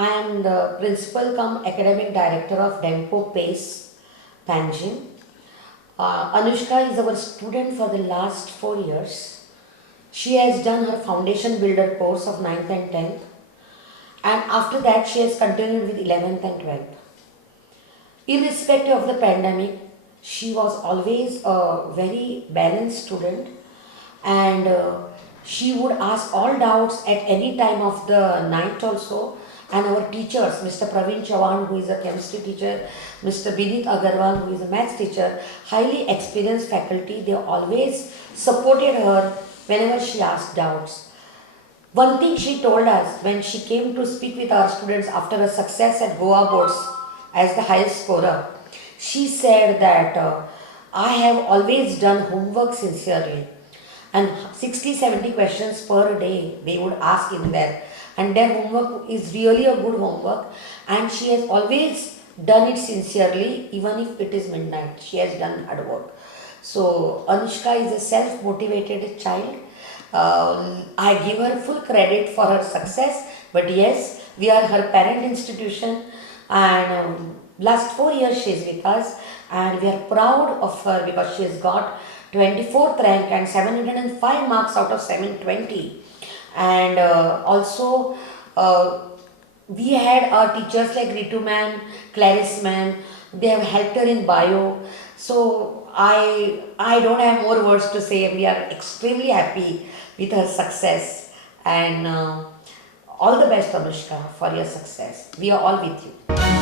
I am the principal cum academic director of Dempo PACE, Panjim. Anushka is our student for the last 4 years. She has done her foundation builder course of 9th and 10th, and after that she has continued with 11th and 12th. Irrespective of the pandemic, she was always a very balanced student, and she would ask all doubts at any time of the night also. And our teachers, Mr. Praveen Chavan, who is a chemistry teacher, Mr. Binit Agarwal, who is a maths teacher, highly experienced faculty, they always supported her whenever she asked doubts. One thing she told us when she came to speak with our students after her success at Goa boards as the highest scorer, she said that I have always done homework sincerely, and 60-70 questions per day they would ask in there, and their homework is really a good homework, and she has always done it sincerely. Even if it is midnight, she has done hard work. So Anushka is a self-motivated child. I give her full credit for her success, but yes, we are her parent institution, and last 4 years she is with us, and we are proud of her because she has got 24th rank and 705 marks out of 720. And also we had our teachers like Ritu ma'am, Clarice ma'am, they have helped her in bio. So I don't have more words to say. We are extremely happy with her success, and all the best, Anushka, for your success. We are all with you.